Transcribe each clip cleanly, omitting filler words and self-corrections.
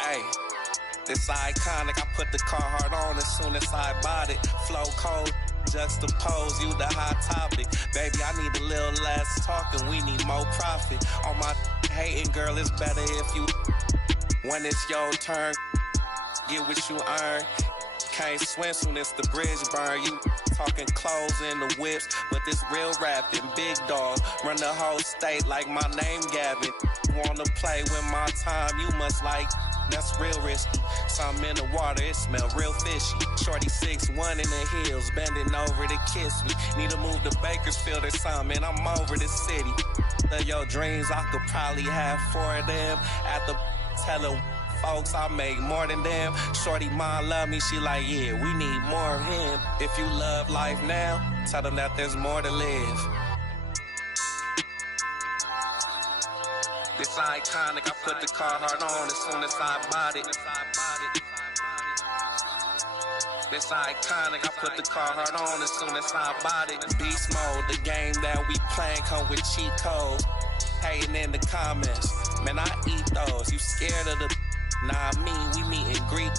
Hey, this iconic. I put the Carhartt on as soon as I bought it. Flow cold, juxtapose, you the hot topic. Baby, I need a little less talking, we need more profit. On my hating, girl, it's better if you, when it's your turn, get what you earn. Can't swim soon as the bridge burn. You talking clothes in the whips, but this real rapping. Big dog, run the whole state like my name Gavin. Wanna play with my time, you must like, that's real risky. Something in the water, it smell real fishy. Shorty 6'1" in the hills, bending over to kiss me. Need to move to Bakersfield or something, I'm over the city. Your dreams, I could probably have 4 of them. At the tell folks, I make more than them. Shorty mine love me, she like, yeah, we need more of him. If you love life now, tell them that there's more to live. This iconic, I put the Carhartt on as soon as I bought it. This iconic, I put the Carhartt on as soon as I bought it. Beast mode, the game that we playing come with cheat codes. Hating in the comments, man, I eat those. You scared of the, nah, we meet and greet.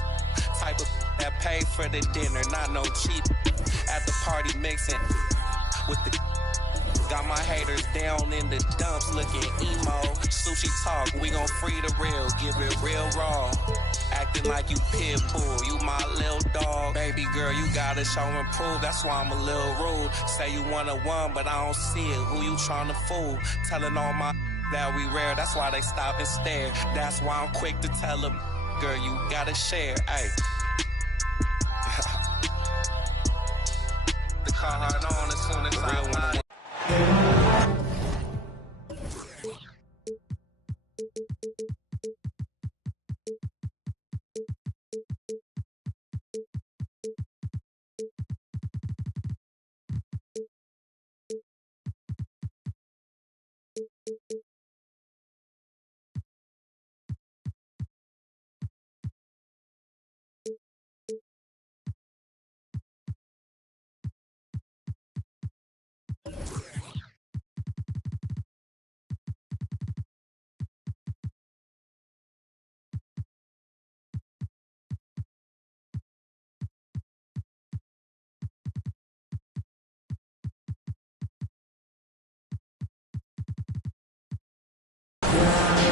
Type of that pay for the dinner, not no cheap. At the party mixing with the, got my haters down in the dumps looking emo. Sushi talk, we gon' free the real, give it real raw. Acting like you pit bull, you my little dog. Baby girl, you gotta show and prove, that's why I'm a little rude. Say you one, but I don't see it, who you tryna fool? Telling all my that we rare, that's why they stop and stare. That's why I'm quick to tell them, girl, you gotta share, ayy. The Carhartt on as soon as I want it.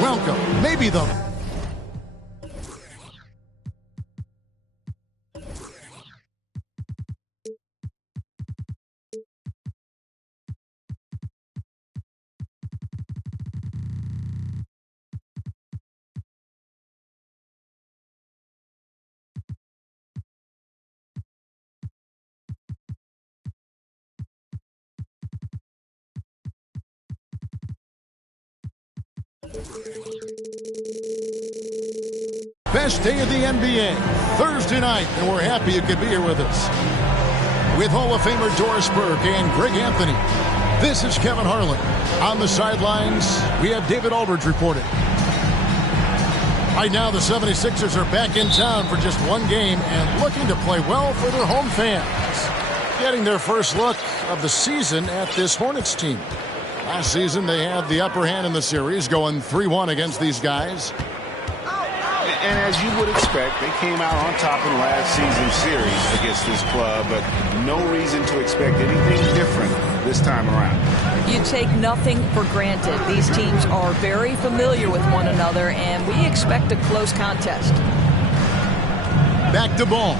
Welcome, maybe the best day of the NBA, Thursday night, and we're happy you could be here with us. With Hall of Famer Doris Burke and Greg Anthony, this is Kevin Harlan. On the sidelines, we have David Aldridge reporting. Right now, the 76ers are back in town for just one game and looking to play well for their home fans. Getting their first look of the season at this Hornets team. Last season, they had the upper hand in the series, going 3-1 against these guys. And as you would expect, they came out on top in last season's series against this club, but no reason to expect anything different this time around. You take nothing for granted. These teams are very familiar with one another, and we expect a close contest. Back to ball.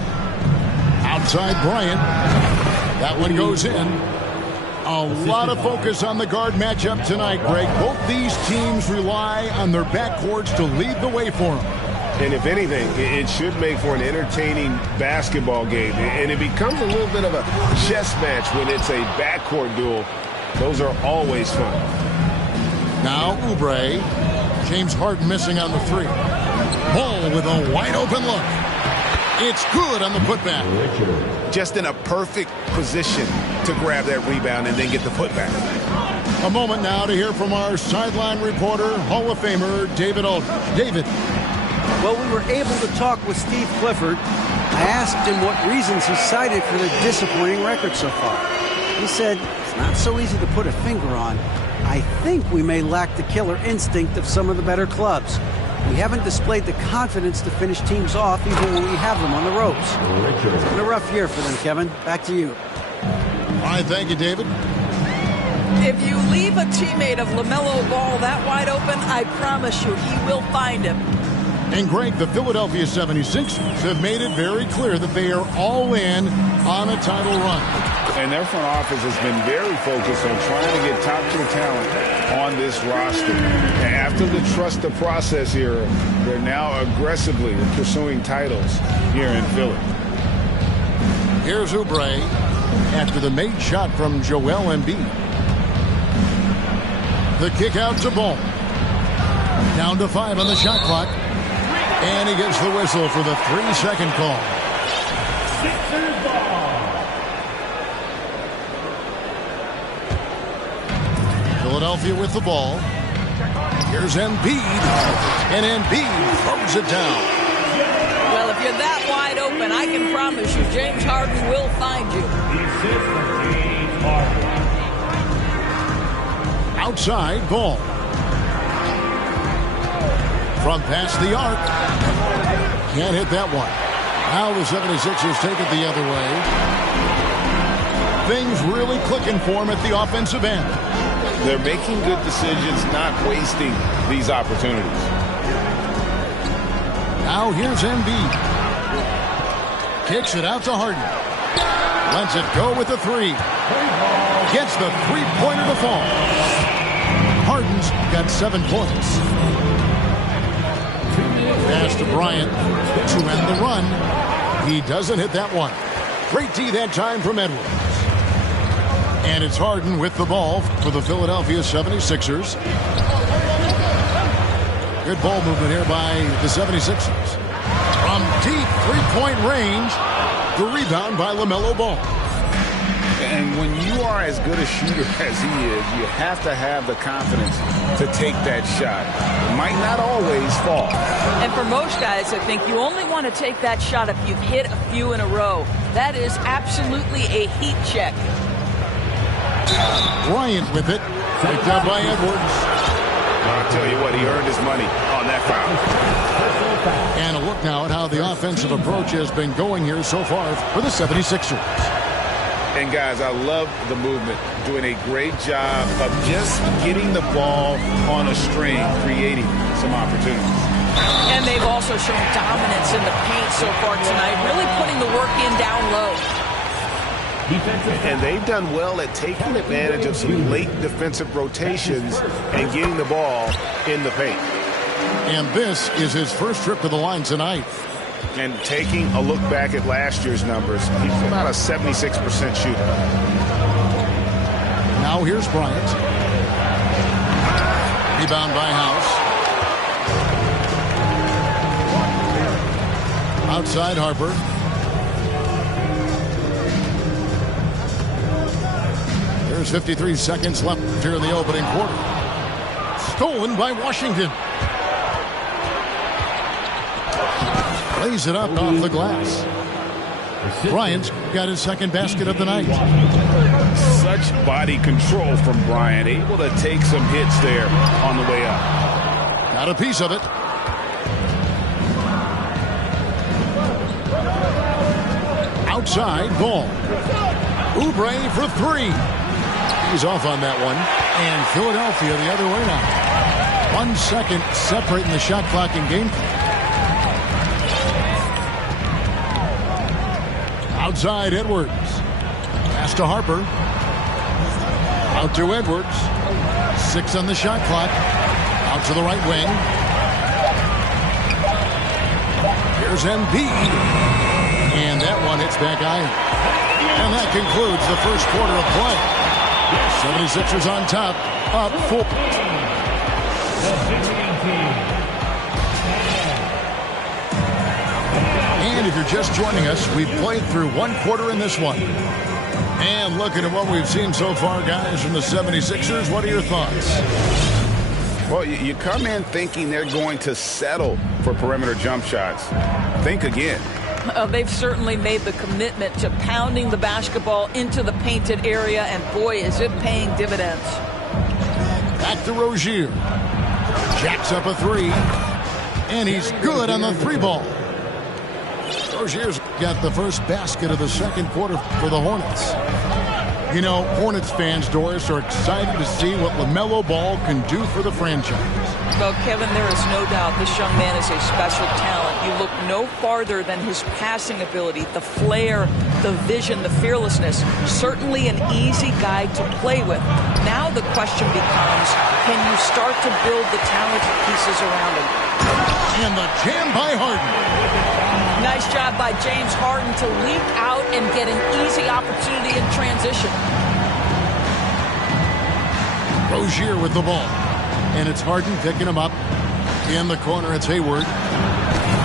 Outside Bryant. That one goes in. A lot of focus on the guard matchup tonight, Greg. Both these teams rely on their backcourts to lead the way for them. And if anything, it should make for an entertaining basketball game. And it becomes a little bit of a chess match when it's a backcourt duel. Those are always fun. Now Oubre. James Harden missing on the three. Ball with a wide open look. It's good on the putback. Just in a perfect position to grab that rebound and then get the putback. A moment now to hear from our sideline reporter, Hall of Famer David Aldridge. David. Well, we were able to talk with Steve Clifford. I asked him what reasons he cited for their disappointing record so far. He said it's not so easy to put a finger on, I think we may lack the killer instinct of some of the better clubs. We haven't displayed the confidence to finish teams off even when we have them on the ropes. It's been a rough year for them, Kevin. Back to you. All right, thank you, David. If you leave a teammate of LaMelo Ball that wide open, I promise you he will find him. And Greg, the Philadelphia 76ers have made it very clear that they are all in on a title run. And their front office has been very focused on trying to get top-tier talent on this roster. And after the trust the process era, they're now aggressively pursuing titles here in Philly. Here's Oubre after the made shot from Joel Embiid. The kick out to Ball. Down to 5 on the shot clock. And he gets the whistle for the 3-second call. Sixers ball. Philadelphia with the ball. Here's Embiid. And Embiid throws it down. Well, if you're that wide open, I can promise you James Harden will find you. James Harden. Outside Ball. From past the arc. Can't hit that one. Now the 76ers take it the other way. Things really clicking for him at the offensive end. They're making good decisions, not wasting these opportunities. Now here's Embiid. Kicks it out to Harden. Lets it go with the 3. Gets the three-pointer to fall. Harden's got 7 points. Pass to Bryant to end the run. He doesn't hit that one. Great D that time from Edwards. And it's Harden with the ball for the Philadelphia 76ers. Good ball movement here by the 76ers. From deep three-point range, the rebound by LaMelo Ball. And when you are as good a shooter as he is, you have to have the confidence to take that shot. It might not always fall. And for most guys, I think you only want to take that shot if you've hit a few in a row. That is absolutely a heat check. Bryant with it. Picked up by Edwards. I'll tell you what, he earned his money on that foul. And a look now at how the offensive approach has been going here so far for the 76ers. And guys, I love the movement. Doing a great job of just getting the ball on a string, creating some opportunities. And they've also shown dominance in the paint so far tonight, really putting the work in down low. And they've done well at taking advantage of some late defensive rotations and getting the ball in the paint. And this is his first trip to the line tonight. And taking a look back at last year's numbers, he's about a 76% shooter. Now here's Bryant. Rebound by House. Outside Harper. There's 53 seconds left here in the opening quarter. Stolen by Washington. Lays it up off the glass. Bryant's got his second basket of the night. Such body control from Bryant, able to take some hits there on the way up. Got a piece of it. Outside Ball. Oubre for 3. He's off on that one. And Philadelphia the other way now. 1 second separating the shot clock and game clock. Outside Edwards. Pass to Harper. Out to Edwards. 6 on the shot clock. Out to the right wing. Here's Embiid. And that one hits back iron. And that concludes the first quarter of play. 76ers on top. Up 4. And if you're just joining us, we've played through 1 quarter in this one. And looking at what we've seen so far, guys, from the 76ers, what are your thoughts? Well, you come in thinking they're going to settle for perimeter jump shots. Think again. They've certainly made the commitment to pounding the basketball into the painted area, and boy, is it paying dividends. Back to Rozier. Jacks up a three. And he's good on the three ball. Rozier's got the first basket of the second quarter for the Hornets. You know, Hornets fans, Doris, are excited to see what LaMelo Ball can do for the franchise. Well, Kevin, there is no doubt this young man is a special talent. You look no farther than his passing ability, the flair, the vision, the fearlessness. Certainly an easy guy to play with. Now the question becomes, can you start to build the talented pieces around him? And the jam by Harden. Nice job by James Harden to leak out and get an easy opportunity in transition. Rozier with the ball. And it's Harden picking him up. In the corner, it's Hayward.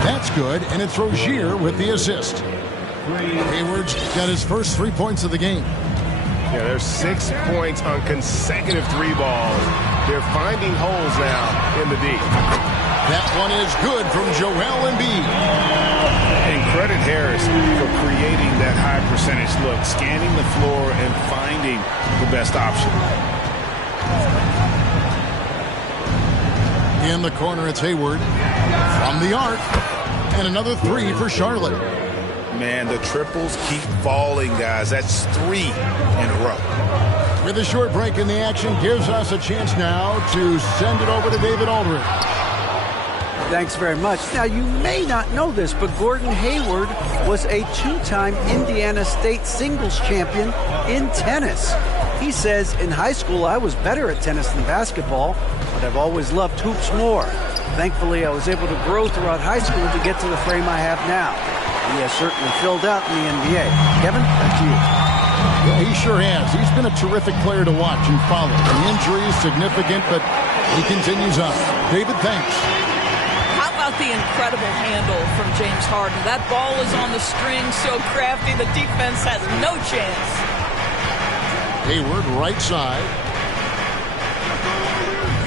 That's good, and it's Rozier with the assist. Hayward's got his first 3 points of the game. Yeah, there's 6 points on consecutive three balls. They're finding holes now in the D. That one is good from Joel Embiid. And credit Harris for creating that high percentage look, scanning the floor and finding the best option. In the corner, it's Hayward. From the arc. And another three for Charlotte. Man, the triples keep falling, guys. That's 3 in a row. With a short break in the action, gives us a chance now to send it over to David Aldridge. Thanks very much. Now, you may not know this, but Gordon Hayward was a 2-time Indiana State singles champion in tennis. He says, in high school, I was better at tennis than basketball, but I've always loved hoops more. Thankfully, I was able to grow throughout high school to get to the frame I have now. He has certainly filled out in the NBA. Kevin, back to you. Yeah, he sure has. He's been a terrific player to watch and follow. The injury is significant, but he continues on. David, thanks. How about the incredible handle from James Harden? That ball is on the string, so crafty, the defense has no chance. Hayward, right side.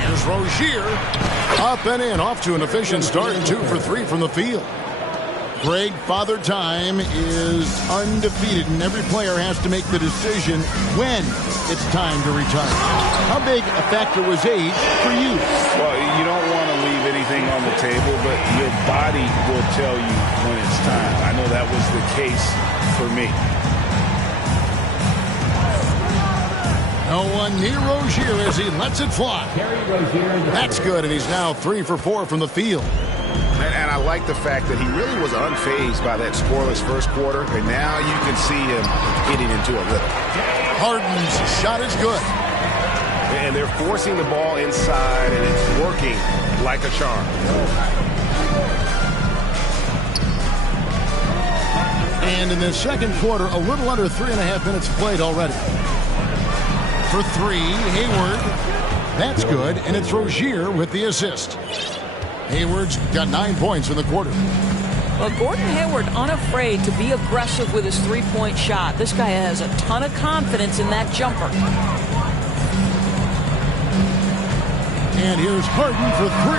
Here's Rozier. Up and in, off to an efficient start, and 2 for 3 from the field. Greg, Father Time is undefeated, and every player has to make the decision when it's time to retire. How big a factor was age for you? Well, you don't want to leave anything on the table, but your body will tell you when it's time. I know that was the case for me. No one near Rozier as he lets it fly. That's good, and he's now 3 for 4 from the field. And I like the fact that he really was unfazed by that scoreless first quarter, and now you can see him getting into a rhythm. Harden's shot is good. And they're forcing the ball inside, and it's working like a charm. And in the second quarter, a little under 3.5 minutes played already. For 3, Hayward. That's good, and it's Rozier with the assist. Hayward's got 9 points in the quarter. Well, Gordon Hayward unafraid to be aggressive with his three-point shot. This guy has a ton of confidence in that jumper. And here's Harden for 3.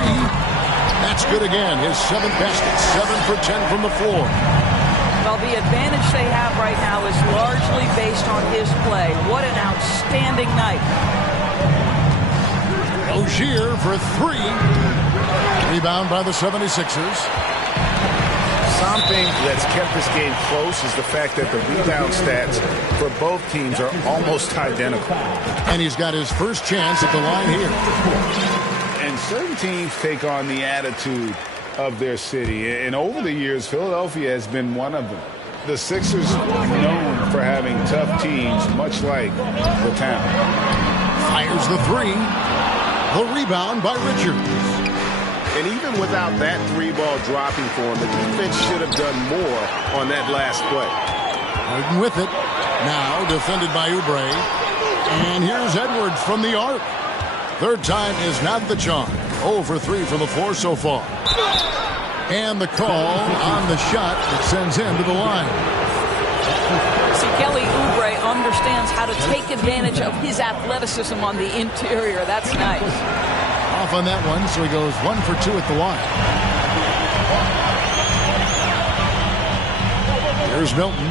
That's good again. His 7th basket, 7 for 10 from the floor. Well, the advantage they have right now is largely based on his play. What an outstanding night. Rozier for 3. Rebound by the 76ers. Something that's kept this game close is the fact that the rebound stats for both teams are almost identical. And he's got his first chance at the line here. And certain teams take on the attitude of their city. And over the years, Philadelphia has been one of them. The Sixers are known for having tough teams, much like the town. Fires the 3. The rebound by Richards. And even without that three ball dropping for him, the defense should have done more on that last play. Harden with it. Now defended by Oubre. And here's Edwards from the arc. Third time is not the charm. 0 for 3 from the floor so far. And the call on the shot that sends him to the line. See, Kelly Oubre understands how to take advantage of his athleticism on the interior. That's nice. Off on that one, so he goes 1 for 2 at the line. Here's Milton.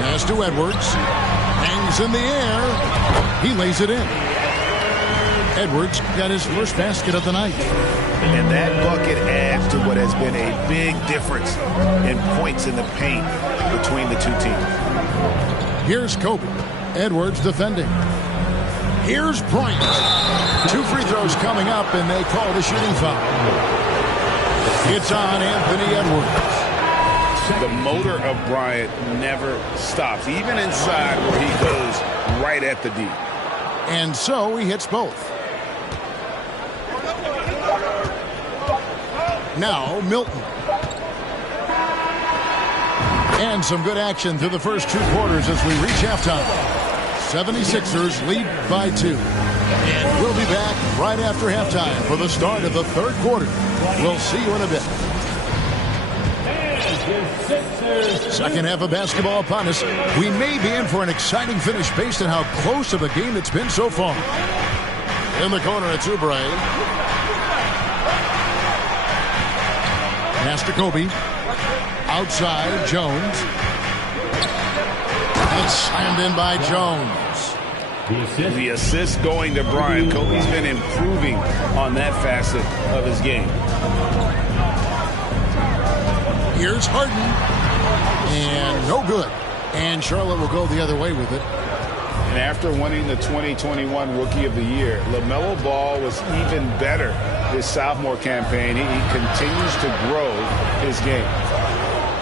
Pass to Edwards. Hangs in the air. He lays it in. Edwards got his first basket of the night. And that bucket adds to what has been a big difference in points in the paint between the two teams. Here's Kobe. Edwards defending. Here's Bryant. 2 free throws coming up, and they call the shooting foul. It's on Anthony Edwards. The motor of Bryant never stops, even inside where he goes right at the D. And so he hits both. Now Milton. And some good action through the first 2 quarters as we reach halftime. 76ers lead by 2. And we'll be back right after halftime for the start of the 3rd quarter. We'll see you in a bit. Second half of basketball upon us. We may be in for an exciting finish based on how close of a game it's been so far. In the corner, it's Oubre. Pass to Kobe. Outside, Jones. And it's slammed in by Jones. The assist going to Bryant. Kobe's been improving on that facet of his game. Here's Harden. And no good. And Charlotte will go the other way with it. And after winning the 2021 Rookie of the Year, LaMelo Ball was even better his sophomore campaign. He continues to grow his game.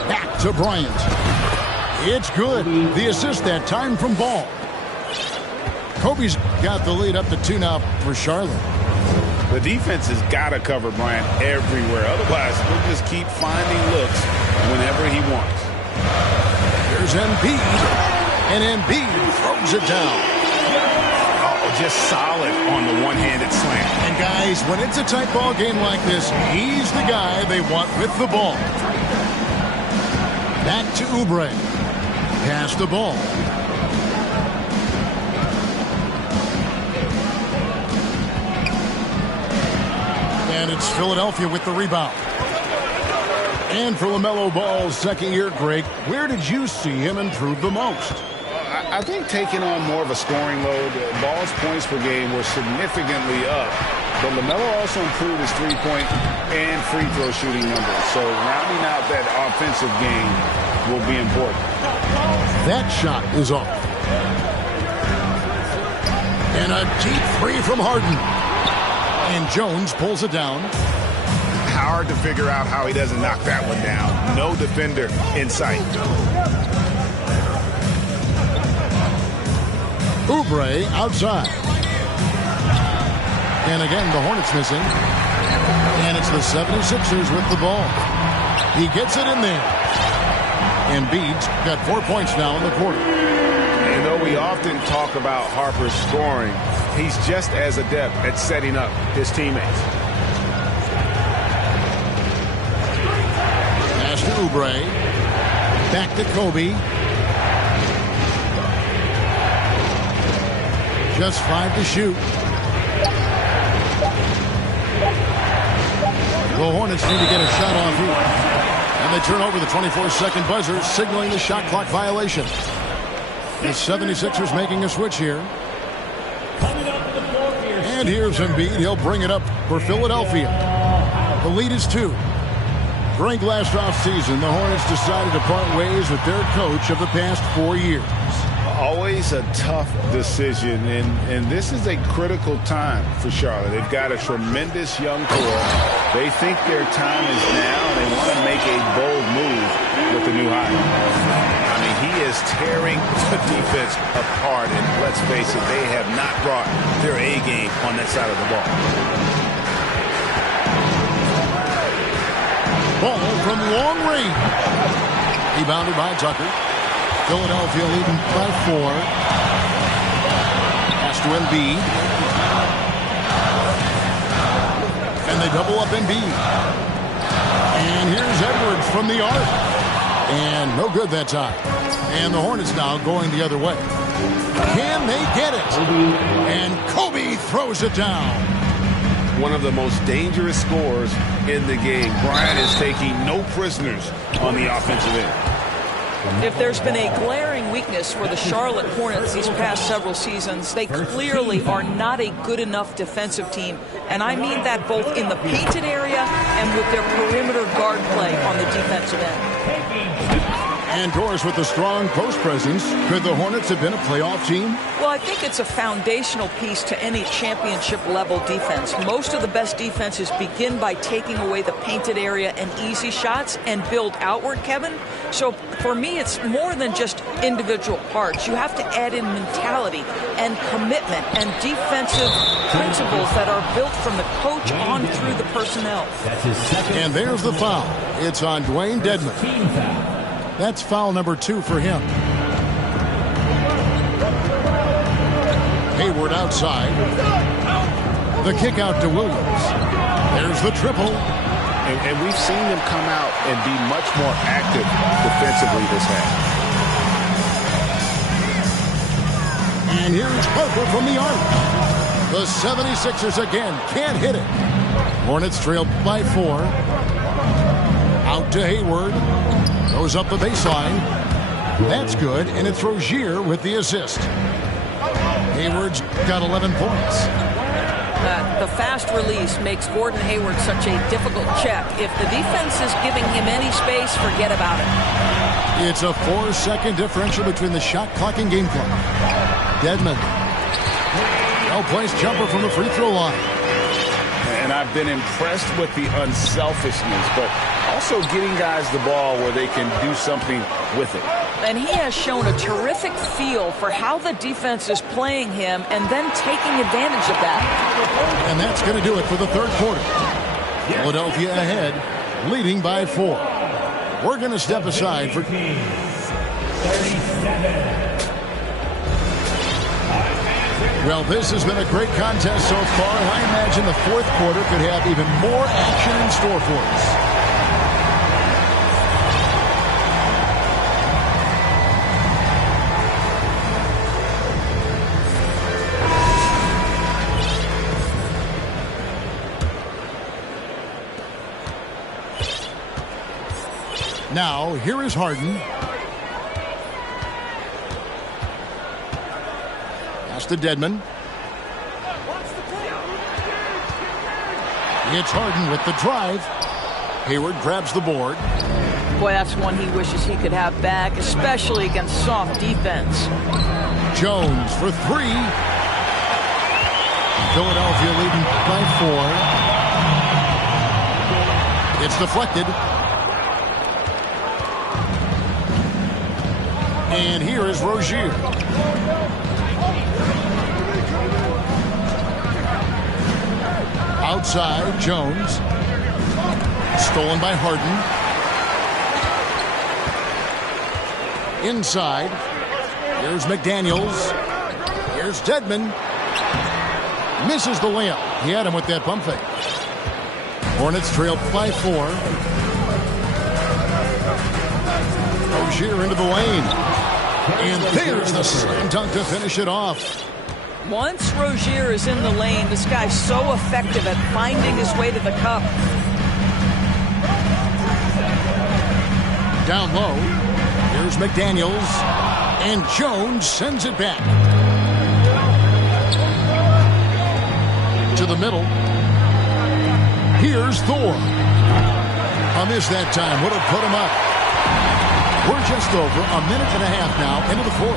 Back to Bryant. It's good. The assist that time from Ball. Kobe's got the lead up to 2 now for Charlotte. The defense has got to cover Bryant everywhere. Otherwise, he'll just keep finding looks whenever he wants. Here's Embiid. And Embiid throws it down. Oh, just solid on the one-handed slam. And guys, when it's a tight ball game like this, he's the guy they want with the ball. Back to Oubre. Pass the ball. And it's Philadelphia with the rebound. And for LaMelo Ball's second year, Greg, where did you see him improve the most? I think taking on more of a scoring load. Ball's points per game were significantly up. But LaMelo also improved his three-point and free throw shooting numbers. So rounding out that offensive game will be important. That shot is off. And a deep 3 from Harden. And Jones pulls it down. Hard to figure out how he doesn't knock that one down. No defender in sight. Oubre outside. And again, the Hornets missing. And it's the 76ers with the ball. He gets it in there. Embiid's got 4 points now in the quarter. And though we often talk about Harper's scoring, he's just as adept at setting up his teammates. Pass to Oubre. Back to Kobe. Just 5 to shoot. The Hornets need to get a shot off here. And they turn over the 24-second buzzer, signaling the shot clock violation. The 76ers making a switch here. And here's Embiid. He'll bring it up for Philadelphia. The lead is 2. During last offseason, the Hornets decided to part ways with their coach of the past 4 years. Always a tough decision, and this is a critical time for Charlotte. They've got a tremendous young core. They think their time is now, and they want to make a bold move with the new hire. I mean, he is tearing the defense apart, and let's face it, they have not brought their A game on that side of the ball. Ball from long range. Rebounded by Tucker. Philadelphia leading by 4. Pass to Embiid. And they double up Embiid. And here's Edwards from the arc. And no good that time. And the Hornets now going the other way. Can they get it? And Kobe throws it down. One of the most dangerous scorers in the game. Bryant is taking no prisoners on the offensive end. If there's been a glaring weakness for the Charlotte Hornets these past several seasons, they clearly are not a good enough defensive team. And I mean that both in the painted area and with their perimeter guard play on the defensive end. And Doris, with a strong post presence, could the Hornets have been a playoff team? Well, I think it's a foundational piece to any championship-level defense. Most of the best defenses begin by taking away the painted area and easy shots and build outward, Kevin. So for me, it's more than just individual parts. You have to add in mentality and commitment and defensive principles that are built from the coach on through the personnel. And there's the foul. It's on Dwayne Dedmon. That's foul number 2 for him. Hayward outside. The kick out to Williams. There's the triple. And we've seen them come out and be much more active defensively this half. And here's Harper from the arc. The 76ers again can't hit it. Hornets trail by 4. Out to Hayward. Goes up the baseline. That's good, and it's Rozier with the assist. Hayward's got 11 points. The fast release makes Gordon Hayward such a difficult check. If the defense is giving him any space, forget about it. It's a 4-second differential between the shot clock and game clock. Dedmon. Well-placed jumper from the free throw line. And I've been impressed with the unselfishness, but also getting guys the ball where they can do something with it. And he has shown a terrific feel for how the defense is playing him and then taking advantage of that. And that's going to do it for the third quarter. Philadelphia ahead, leading by 4. We're going to step aside for... Well, this has been a great contest so far, and I imagine the fourth quarter could have even more action in store for us. Now, here is Harden. Pass to Dedmon. It's Harden with the drive. Hayward grabs the board. Boy, that's one he wishes he could have back, especially against soft defense. Jones for 3. Philadelphia leading by 4. It's deflected. And here is Rozier. Outside, Jones. Stolen by Harden. Inside. Here's McDaniels. Here's Dedmon. Misses the layup. He had him with that pump fake. Hornets trailed by 4. Rozier into the lane. And there's the slam dunk to finish it off. Once Rozier is in the lane, this guy's so effective at finding his way to the cup. Down low. Here's McDaniels. And Jones sends it back. To the middle. Here's Thor. A miss that time would have put him up. We're just over a minute and a half now into the fourth.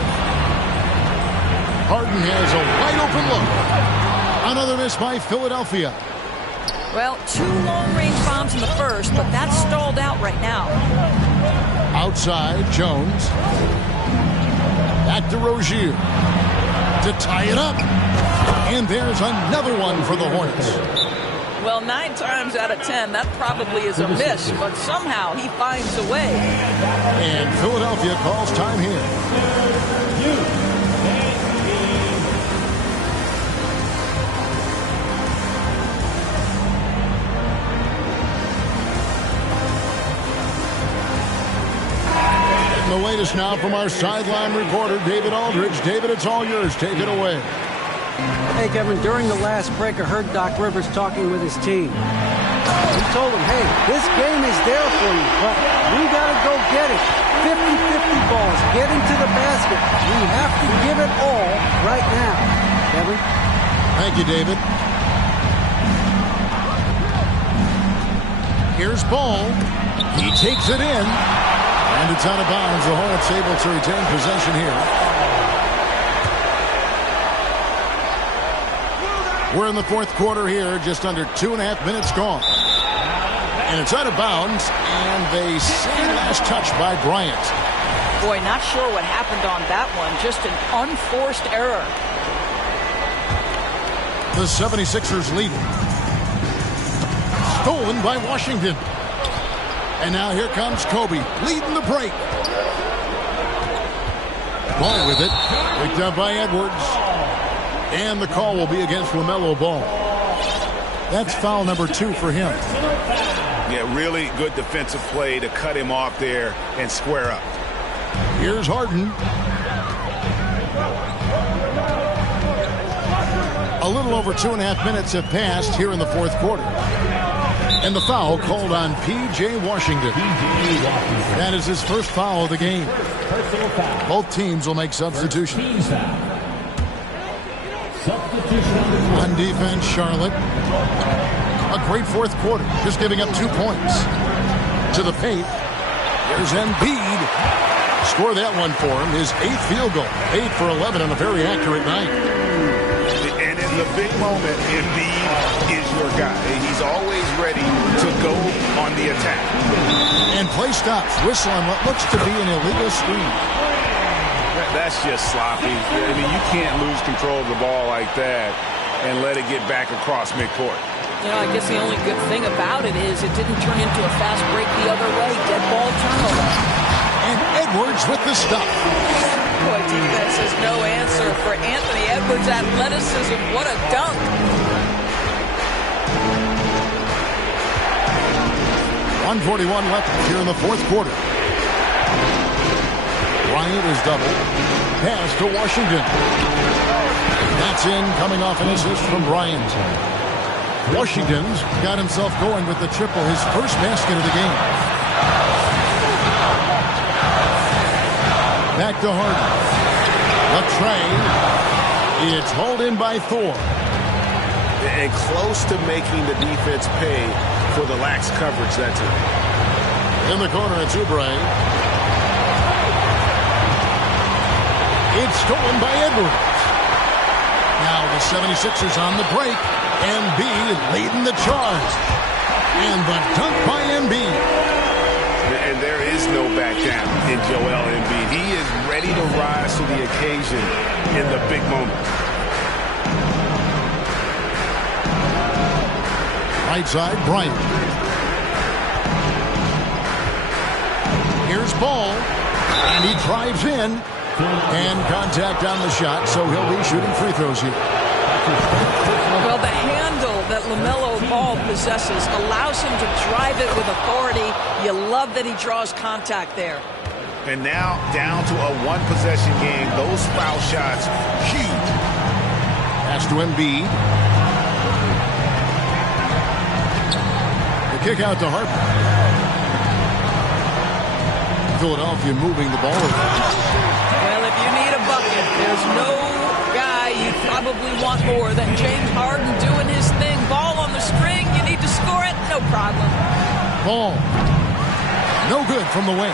Harden has a wide open look. Another miss by Philadelphia. Well, 2 long-range bombs in the first, but that's stalled out right now. Outside, Jones. Back to Rozier. To tie it up. And there's another one for the Hornets. Well, 9 times out of 10, that probably is a miss, but somehow he finds a way. And Philadelphia calls time here. The latest now from our sideline reporter, David Aldridge. David, it's all yours. Take it away. Hey, Kevin, during the last break, I heard Doc Rivers talking with his team. He told them, hey, this game is there for you, but we got to go get it. 50-50 balls, get into the basket. We have to give it all right now. Kevin? Thank you, David. Here's Ball. He takes it in. And it's out of bounds. The Hornets able to retain possession here. We're in the fourth quarter here. Just under 2.5 minutes gone. And it's out of bounds. And they say last touch by Bryant. Boy, not sure what happened on that one. Just an unforced error. The 76ers lead. Stolen by Washington. And now here comes Kobe, leading the break. Ball with it. Picked up by Edwards. And the call will be against LaMelo Ball. That's foul number 2 for him. Yeah, really good defensive play to cut him off there and square up. Here's Harden. A little over 2.5 minutes have passed here in the fourth quarter. And the foul called on P.J. Washington. That is his first foul of the game. Both teams will make substitutions. On defense, Charlotte. A great fourth quarter, just giving up 2 points. To the paint. There's Embiid. Score that one for him. His 8th field goal. 8 for 11 on a very accurate night. And in the big moment, Embiid is your guy. He's always ready to go on the attack. And play stops. Whistle on what looks to be an illegal screen. That's just sloppy. I mean, you can't lose control of the ball like that and let it get back across midcourt. You know, I guess the only good thing about it is it didn't turn into a fast break the other way. Dead ball turnover. And Edwards with the stop. Boy, defense is no answer for Anthony Edwards' athleticism. What a dunk. .141 left here in the fourth quarter. Bryant is double. Pass to Washington. That's in, coming off an assist from Bryant. Washington's got himself going with the triple, his first basket of the game. Back to Harden. The tray. It's hauled in by Thor. And close to making the defense pay for the lax coverage that time. In the corner, it's Oubre. It's stolen by Edwards. Now the 76ers on the break. Embiid leading the charge. And the dunk by Embiid. And there is no back down in Joel Embiid. He is ready to rise to the occasion in the big moment. Right side, Bryant. Here's Ball. And he drives in. And contact on the shot, so he'll be shooting free throws here. Well, the handle that LaMelo Ball possesses allows him to drive it with authority. You love that he draws contact there. And now down to a one-possession game. Those foul shots, huge. Pass to Embiid. The kick out to Harper. Philadelphia moving the ball around. Well, if you need a bucket, there's no guy you probably want more than James Harden doing his thing. Ball on the string, you need to score it, no problem. Ball. No good from the wing.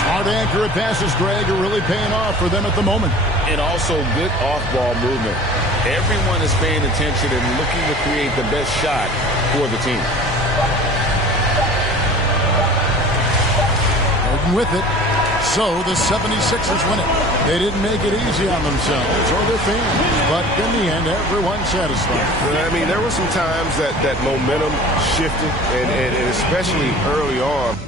Smart, accurate passes, Greg, are really paying off for them at the moment. And also good off-ball movement. Everyone is paying attention and looking to create the best shot for the team. Harden with it. So the 76ers win it. They didn't make it easy on themselves or their fans, but in the end, everyone's satisfied. I mean, there were some times that momentum shifted, and especially early on.